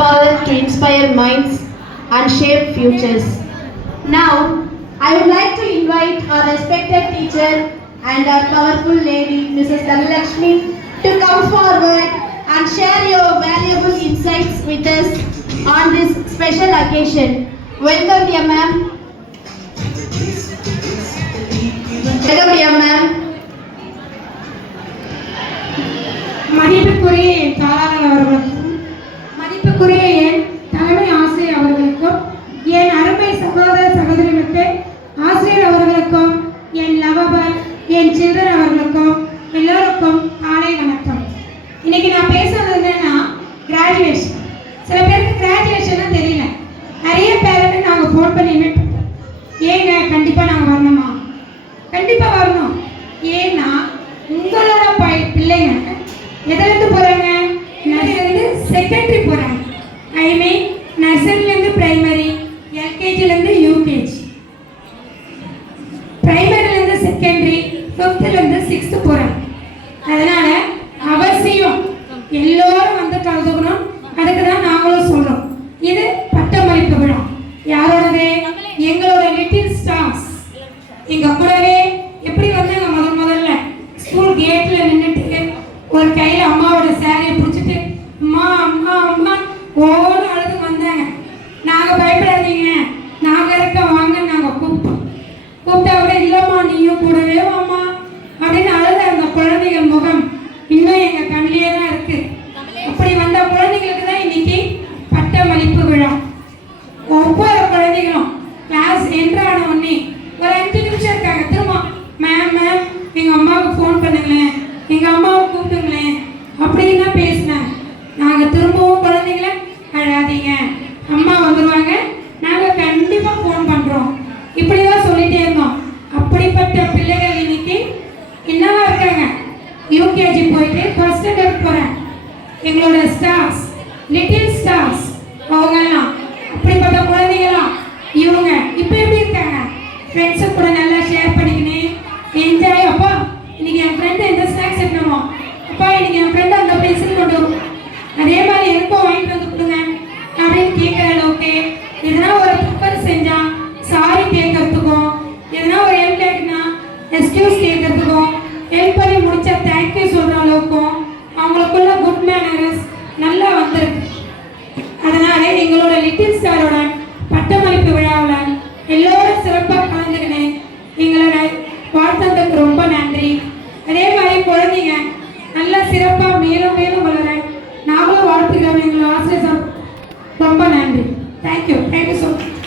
Thabalan to inspire minds and shape futures. Now, I would like to invite our respected teacher and our powerful lady, Mrs. Dhanalakshmi, to come forward and share your valuable insights with us on this special occasion. Welcome, dear ma'am. Welcome, dear ma'am. மதிப்புக்குரிய என் தாளாளர் அவர்களுக்கும் மதிப்புக்குரிய என் தலைமை ஆசிரியர் அவர்களுக்கும் என் அருமை சகோதர சகோதரிகளுக்கு ஆசிரியர் அவர்களுக்கும் என் லவபர் என் சில்ட்ரன் அவர்களுக்கும் எல்லோருக்கும் காலை வணக்கம். இன்னைக்கு நான் பேசுறது என்னன்னா கிராஜுவேஷன். சில பேருக்கு கிராஜுவேஷன் தெரியல. நிறைய பேருக்கு நாங்கள் ஃபோன் பண்ணி இன்வைட் பண்ணுறோம். ஏங்க கண்டிப்பாக நாங்கள் வரணுமா? கண்டிப்பாக வரணும். ஏன்னா உங்களோட பிள்ளைங்க எதிலிருந்து போகிறாங்க? நர்சரிலேருந்து செகண்டரி போகிறாங்க. ஐ மீன் நர்சரிலேருந்து பிரைமரி, எல்கேஜிலேருந்து யூகேஜி, பிரைமரிலேருந்து செகண்டரி, ஃபிஃப்த்துலேருந்து சிக்ஸ்த்து போகிறாங்க. அதனால் அவசியம் எல்லோரும் வந்து கலந்துக்கணும். அதுக்கு தான் நாங்களும் சொல்கிறோம். இது பட்டமளிப்பு விழா. யாரோடது? எங்களோட லிட்டில் ஸ்டார்ஸ். எங்கள் கூடவே எப்படி வந்தாங்க? முதல்ல ஸ்கூல் கேட்டில் நின்றுட்டு ஒரு கையில் அம்மாவோட சேரையை பிடிச்சிட்டு அம்மா அம்மா அம்மா ஓடு அழுது வந்தாங்க. நாங்கள் பயப்படாதீங்க, நாங்கள் இருக்க வாங்க நாங்கள் கூப்பிட்டா விட இல்லைம்மா நீயும் கூடவே வாம்மா அப்படின்னு அழுத அந்த குழந்தைகள் முகம் இன்னும் எங்கள் கண்ணிலே தான் இருக்கு. அப்படி வந்த குழந்தைங்களுக்கு தான் இன்னைக்கு பட்டமளிப்பு விழா. ஒவ்வொரு குழந்தைகளும் கிளாஸ் என்ட்ரான உடனே ஒரு 5 நிமிஷம் இருக்காங்க. திரும்ப மேம் மேம் எங்கள் அம்மாவுக்கு ஃபோன் பண்ணுங்களேன், எங்கள் அம்மாவை கூப்பிட்டுங்களேன் அப்படின்னு தான் பேசினாங்க. நாங்கள் திரும்பவும் குழந்தைங்கள அழாதீங்க, அம்மா வந்துடுவாங்க, நாங்கள் கண்டிப்பாக ஃபோன் பண்ணுறோம் இப்படி தான் சொல்லிகிட்டே இருந்தோம். அப்படிப்பட்ட பிள்ளைகள் இன்னைக்கு என்னவா இருக்காங்க? யூகேஜி போயிட்டு ஃபர்ஸ்ட் ஸ்டாண்டர்ட் போகிறாங்க. எங்களோட ஸ்டார்ஸ், லிட்டில் ஸ்டார்ஸ் அவங்கெல்லாம். அப்படிப்பட்ட குழந்தைங்களாம் இவங்க இப்போ எப்படி இருக்காங்க? ஃப்ரெண்ட்ஸு கூட நல்லா ஷேர் பண்ணிக்கினேன், என்ஜாய். அப்பா இன்னைக்கு என் ஃப்ரெண்டு எந்த ஸ்நாக்ஸ் எடுக்கணுமோ, அப்பா இன்னைக்கு என் ஃப்ரெண்டு அந்த பென்சில் கொண்டு வரும், அதே மாதிரி எனக்கும் வாங்கிட்டு வந்து கொடுங்க அப்படின்னு கேட்குற அளவுக்கு, எதனா ஒரு தப்பு செஞ்சால் சாரி கேட்கறதுக்கும், எதனா ஒரு ஹெல்ப் கேட்குனா எக்ஸ்கியூஸ் கேட்கறதுக்கும், ஹெல்ப் பண்ணி முடிச்சா தேங்க்யூ சொல்கிற அளவுக்கும் அவங்களுக்குள்ள குட் மேனர்ஸ் நல்லா வந்திருக்கு. அதனால எங்களோட லிட்டில் ஸ்டாரோட பட்டமளிப்பு விழாவில் எல்லோரும் சிறப்பாக கலந்துக்கினேன். எங்களோட வாழ்த்ததுக்கு ரொம்ப நன்றி. அதே மாதிரி குழந்தைங்க நல்லா சிறப்பாக மேலும் மேலும் வளர நாங்களும் வாழ்த்துக்கிறோம். எங்களோட ஆசிரியர் ரொம்ப நன்றி. Thank you so much.